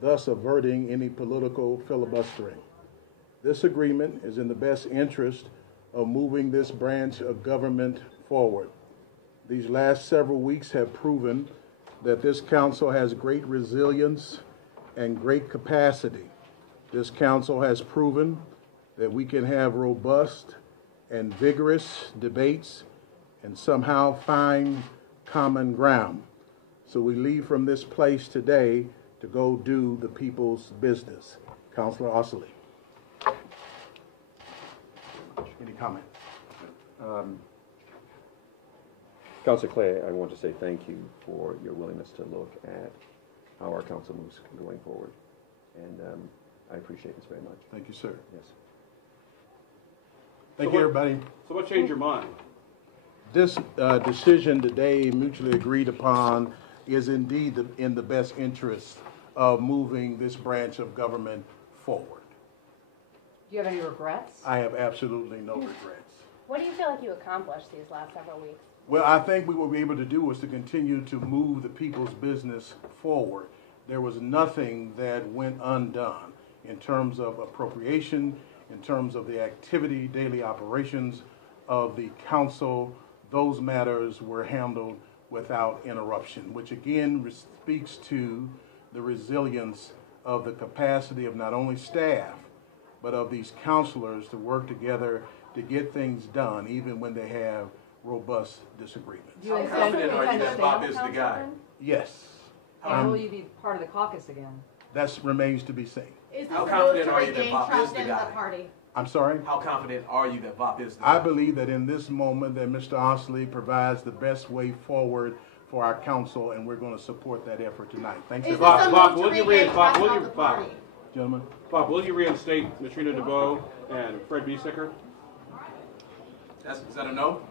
thus averting any political filibustering. This agreement is in the best interest of moving this branch of government forward. These last several weeks have proven that this council has great resilience and great capacity. This council has proven that we can have robust and vigorous debates and somehow find common ground. So we leave from this place today to go do the people's business. Councilor Ossoly. Any comment? Councilor Clay, I want to say thank you for your willingness to look at how our council moves going forward. And I appreciate this very much. Thank you, sir. Yes. Thank you, everybody. So what changed your mind? This decision today, mutually agreed upon, is indeed in the best interest of moving this branch of government forward. Do you have any regrets? I have absolutely no regrets. What do you feel like you accomplished these last several weeks? Well, I think what we were able to do was to continue to move the people's business forward. There was nothing that went undone in terms of appropriation, in terms of the activity, daily operations of the council. Those matters were handled without interruption, which again speaks to the resilience of the capacity of not only staff, but of these counselors to work together to get things done, even when they have robust disagreements. How confident are you that Bob is the guy? Yes. And will you be part of the caucus again? That remains to be seen. Is this how confident are you that Bob is the guy? Party? I'm sorry? How confident are you that Bob is the guy? I believe that in this moment that Mr. Ossoly provides the best way forward for our council, and we're going to support that effort tonight. Thanks, everybody. Bob, will you reinstate Matrina DeBow and Fred Biesicker? Is that a no?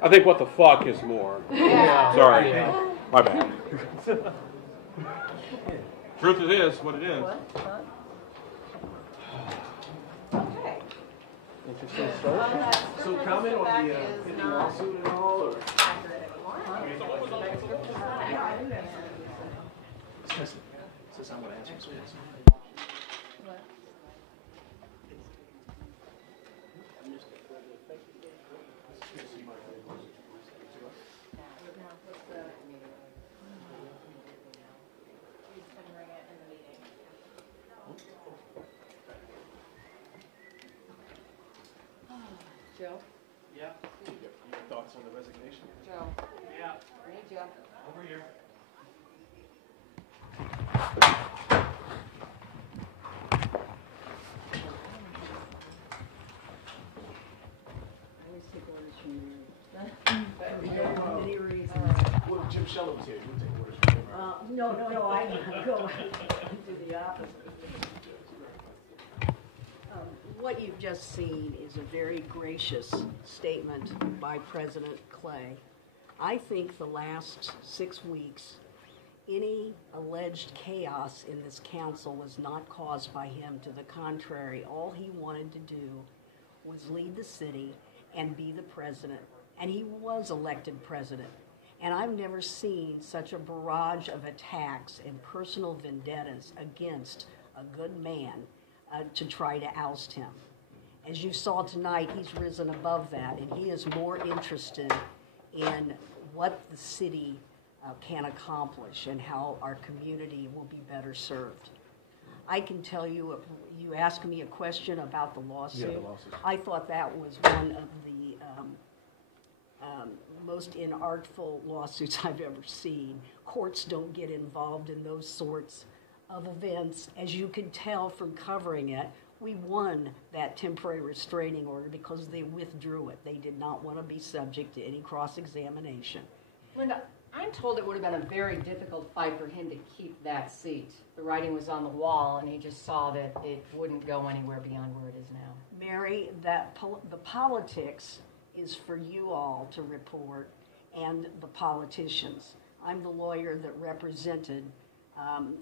I think what the fuck is more. Yeah. Sorry. My bad. Truth it is what it is. Okay. Interesting start. So comment on the pending lawsuit and all, or? Since I'm going to answer some questions. Joe? Yeah. Your thoughts on the resignation? Joe? Yeah. Hey, Joe. Over here. I always take orders from you. Many reasons. Well, Jim Sheller was here. You would take orders from him. No, I go to the opposite. What you've just seen is a very gracious statement by President Clay. I think the last 6 weeks, any alleged chaos in this council was not caused by him. To the contrary, all he wanted to do was lead the city and be the president. And he was elected president. And I've never seen such a barrage of attacks and personal vendettas against a good man to try to oust him. As you saw tonight, he's risen above that, and he is more interested in what the city can accomplish and how our community will be better served. I can tell you, you asked me a question about the lawsuit. Yeah, the lawsuit. I thought that was one of the most inartful lawsuits I've ever seen. Courts don't get involved in those sorts of events. As you can tell from covering it, we won that temporary restraining order because they withdrew it. They did not want to be subject to any cross-examination. Linda, I'm told it would have been a very difficult fight for him to keep that seat. The writing was on the wall, and he just saw that it wouldn't go anywhere beyond where it is now. Mary, the politics is for you all to report and the politicians. I'm the lawyer that represented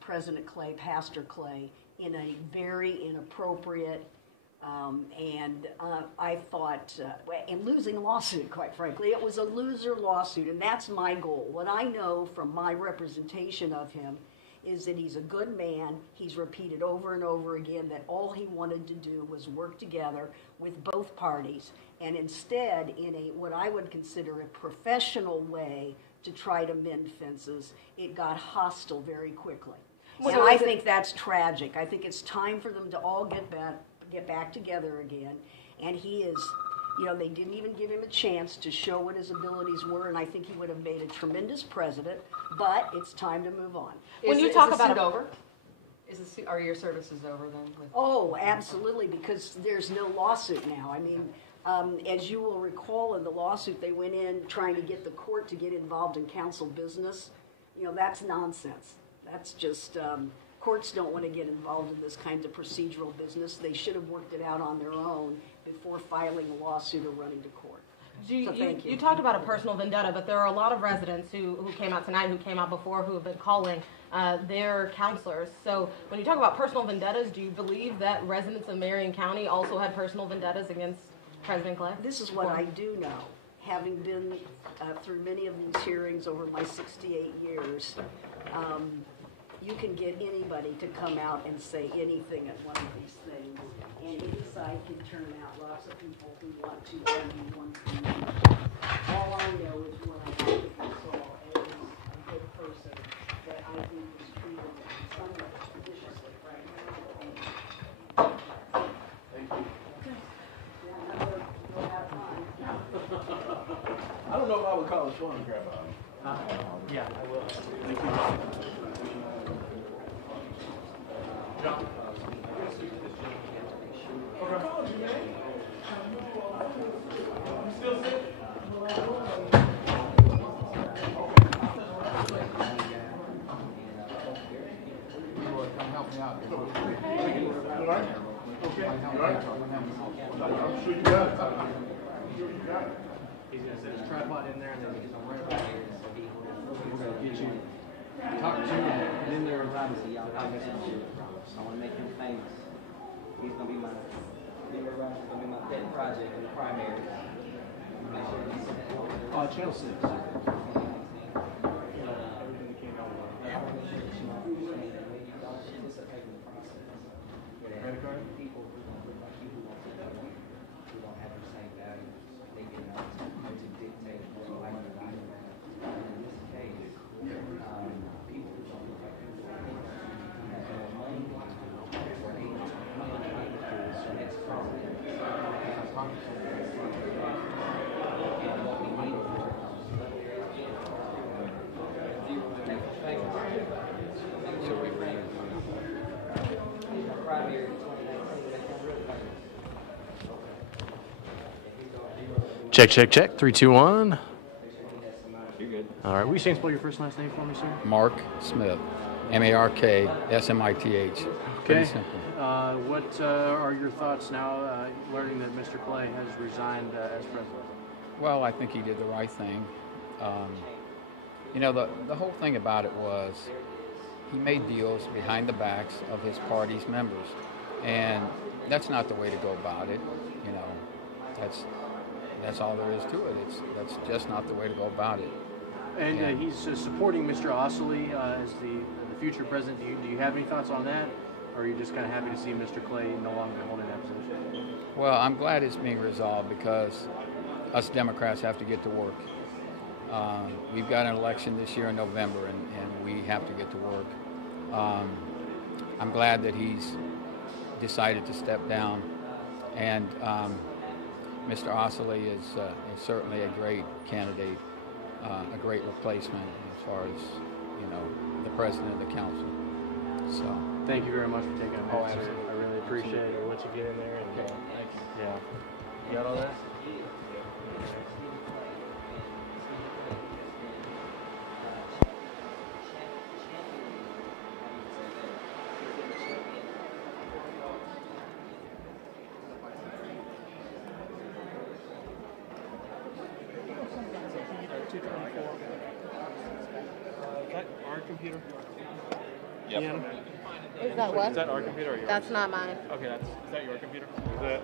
President Clay, Pastor Clay, in a very inappropriate I thought, and losing lawsuit, quite frankly. It was a loser lawsuit, and that's my goal. What I know from my representation of him is that he's a good man. He's repeated over and over again that all he wanted to do was work together with both parties, and instead, in a what I would consider a professional way to try to mend fences, it got hostile very quickly. And I think that's tragic. I think it's time for them to all get back together again. And he is, they didn't even give him a chance to show what his abilities were, and I think he would have made a tremendous president, but it's time to move on. When you talk about it over? Are your services over then? Oh, absolutely, because there's no lawsuit now. I mean, as you will recall, in the lawsuit, they went in trying to get the court to get involved in council business. That's nonsense. That's just, courts don't want to get involved in this kind of procedural business. They should have worked it out on their own before filing a lawsuit or running to court. So thank you. You talked about a personal vendetta, but there are a lot of residents who came out tonight, who came out before, who have been calling their counselors. So when you talk about personal vendettas, do you believe that residents of Marion County also had personal vendettas against President Clay? This is what I do know, having been through many of these hearings over my 68 years. You can get anybody to come out and say anything at one of these things, and any side can turn out lots of people who want to argue one from another. All I know is what I actually saw as a good person that I think was treated somewhat viciously, right? Thank you. Yeah, I'm going to go out of time. I don't know if I would call it fun, Grandpa. Yeah, I will. Thank you. John. I called you, man. You still sick? Come help me out. Okay. I'm sure you got it. I'm sure you got it. He's going to set his tripod in there and then he's going to right back here. We're going to get you talk to and in there. I want to make him famous. He's gonna be my pet project in the primary. Channel 6. Credit card? People who don't have the same values, they get out to dictate what life is like. In this case, people who don't look like people who have more money or they next problem. And what we need so we ran primary. Check, check, check. 3, 2, 1. You're good. All right. Will you stand spell your first and last name for me, sir? Mark Smith, MarkSmith. Okay. Pretty simple. What are your thoughts now, learning that Mr. Clay has resigned as president? Well, I think he did the right thing. The whole thing about it was he made deals behind the backs of his party's members, and that's not the way to go about it. That's all there is to it. That's just not the way to go about it. And he's supporting Mr. Ossoly as the future president. Do you have any thoughts on that, or are you just kind of happy to see Mr. Clay no longer holding that position? Well, I'm glad it's being resolved because us Democrats have to get to work. We've got an election this year in November, and we have to get to work. I'm glad that he's decided to step down, and Mr. Ossoly is certainly a great candidate, a great replacement as far as the president of the council. So thank you very much for taking a minute, sir. Absolutely. I really appreciate it. I'll let you get in there. And, Thank you. Yeah. You got all that? Is that our computer? Ian? Is that what? Is that our computer or yours? That's not mine. Okay, is that your computer? Is that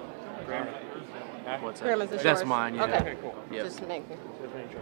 Graham? What's Graham, is this That's yours? mine, yeah. Okay, Okay, cool. Yep. just making. Just making sure.